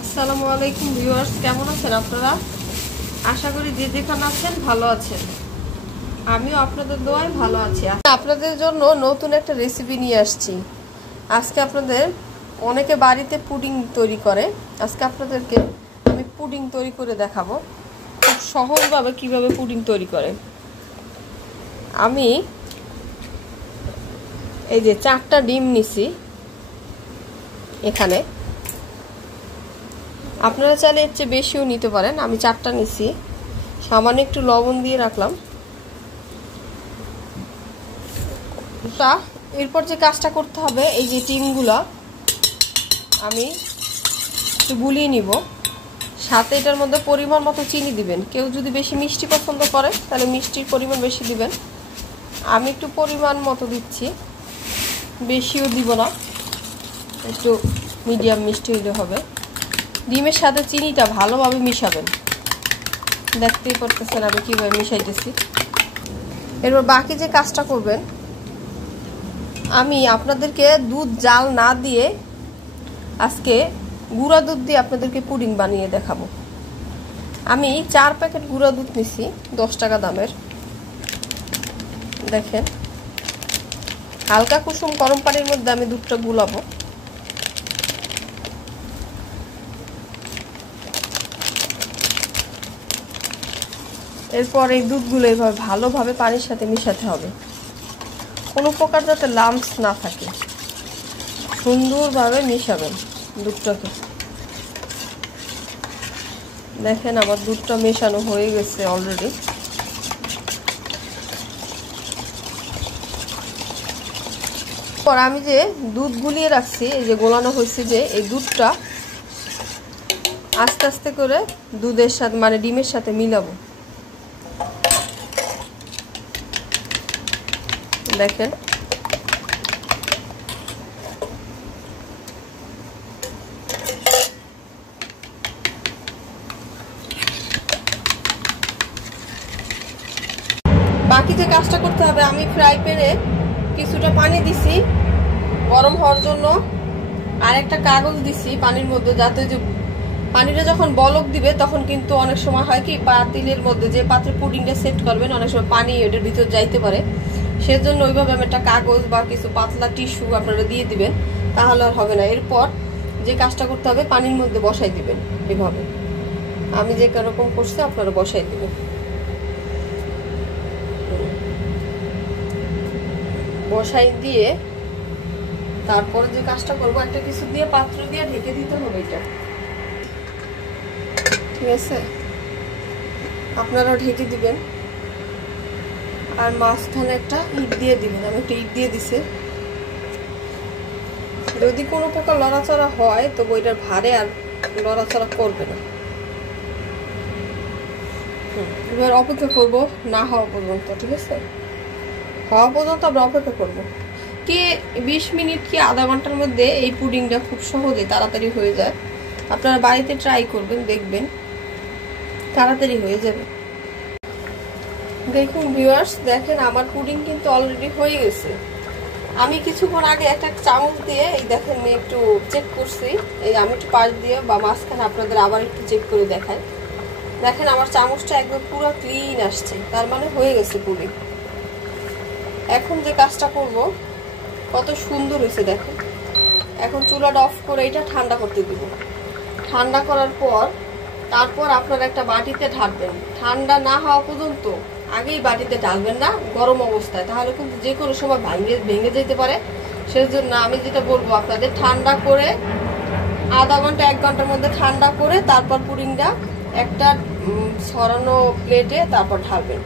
আসসালামু আলাইকুম ভিউয়ার্স, কেমন আছেন আপনারা? আশা করি যে যেখানে আছেন ভালো আছেন। আমিও আপনাদের দোয়ায় ভালো আছি। আপনাদের জন্য নতুন একটা রেসিপি নিয়ে আসছি। আজকে আপনাদের অনেকে বাড়িতে পুডিং তৈরি করে, আজকে আপনাদেরকে আমি পুডিং তৈরি করে দেখাবো খুব সহজভাবে কিভাবে পুডিং তৈরি করে। আমি এই যে 4টা ডিম নিছি এখানে, আপনারা চাইলে এর চেয়ে বেশিও নিতে পারেন। আমি 4টা নিছি, সামান্য একটু লবণ দিয়ে রাখলাম। এরপর যে কাজটা করতে হবে, এই যে ডিমগুলো আমি একটু গুলিয়ে নিব, সাথে এটার মধ্যে পরিমাণ মতো চিনি দিবেন। কেউ যদি বেশি মিষ্টি পছন্দ করে তাহলে মিষ্টির পরিমাণ বেশি দিবেন। আমি একটু পরিমাণ মতো দিচ্ছি, বেশিও দিব না, একটু মিডিয়াম মিষ্টি হলে হবে। ডিমের সাথে চিনিটা ভালোভাবে মিশাবেন, দেখতেই পারতেছেন আমি কীভাবে মিশাইতেছি। এরপর বাকি যে কাজটা করবেন, আমি আপনাদেরকে দুধ জাল না দিয়ে আজকে গুঁড়া দুধ দিয়ে আপনাদেরকে পুডিং বানিয়ে দেখাবো। আমি 4 প্যাকেট গুঁড়া দুধ নিছি 10 টাকা দামের। দেখেন, হালকা কুসুম গরম পানির মধ্যে আমি দুধটা গুলাবো। এরপর এই দুধগুলো এভাবে ভালোভাবে পানির সাথে মিশাতে হবে, কোনো প্রকার যাতে লাম্পস না থাকে। সুন্দরভাবে মিশাবেন দুধটাকে। দেখেন আমার দুধটা মেশানো হয়ে গেছে অলরেডি। পর আমি যে দুধ গুলিয়ে রাখছি, এই যে গোলানো হয়েছে, যে এই দুধটা আস্তে আস্তে করে দুধের সাথে মানে ডিমের সাথে মিলাবো। দেখেন বাকি যে কাজটা করতে হবে, আমি ফ্রাই প্যানে কিছুটা পানি দিছি গরম হওয়ার জন্য, আর একটা কাগজ দিছি পানির মধ্যে, যাতে যে পানিটা যখন বলক দিবে তখন কিন্তু অনেক সময় হয় কি, পাতিলের মধ্যে যে পাত্রে পুডিংটা সেট করবেন অনেক সময় পানি এটার ভিতর যাইতে পারে। সেজন্য ওইভাবে আমি একটা কাগজ বা কিছু পাতলা টিস্যু আপনারা দিয়ে দিবেন, তাহলে আর হবে না। এরপর যে কাজটা করতে হবে, পানির মধ্যে বসাই দিবেন এভাবে। আমি যে রকম করছি আপনারা বসাই দিবেন। বসাই দিয়ে তারপরে যে কাজটা করবো, একটা কিছু দিয়ে পাত্র দিয়ে ঢেকে দিতে হবে এটা, ঠিক আছে? আপনারা ঢেকে দিবেন, আর মাঝখানে একটা ইট দিয়ে দিবেন। আমি একটা ইট দিয়ে দিছে, যদি কোনো প্রকার লড়াচড়া হয় তো বইটার ভারে আর লড়াচড়া করবে না। এবার অপেক্ষা করবো না হওয়া পর্যন্ত, ঠিক আছে? হওয়া পর্যন্ত আমরা অপেক্ষা করবো। কি 20 মিনিট কি আধা ঘন্টার মধ্যে এই পুডিংটা খুব সহজে তাড়াতাড়ি হয়ে যায়। আপনারা বাড়িতে ট্রাই করবেন, দেখবেন তাড়াতাড়ি হয়ে যাবে। দেখুন ভিউয়ার্স, দেখেন আমার পুডিং কিন্তু অলরেডি হয়ে গেছে। আমি কিছুক্ষণ আগে একটা চামচ দিয়ে এই দেখেন একটু চেক করছি, এই আমি একটু পাশ দিয়ে বা মাঝখানে আপনাদের আবার একটু চেক করে দেখাই। দেখেন আমার চামচটা একদম পুরো ক্লিন আসছে, তার মানে হয়ে গেছে পুডিং। এখন যে কাজটা করব, কত সুন্দর হয়েছে দেখেন। এখন চুলাটা অফ করে এটা ঠান্ডা করতে দিব। ঠান্ডা করার পর তারপর আপনারা একটা বাটিতে ঢালবেন। ঠান্ডা না হওয়া পর্যন্ত আগেই বাটিতে ঢালবেন না গরম অবস্থায়, তাহলে কিন্তু যে কোনো সময় ভেঙে যেতে পারে। সেজন্য আমি যেটা বলবো, আপনাদের ঠান্ডা করে আধা ঘন্টা 1 ঘন্টার মধ্যে ঠান্ডা করে তারপর পুডিংটা একটা ছড়ানো প্লেটে তারপর ঢালবেন।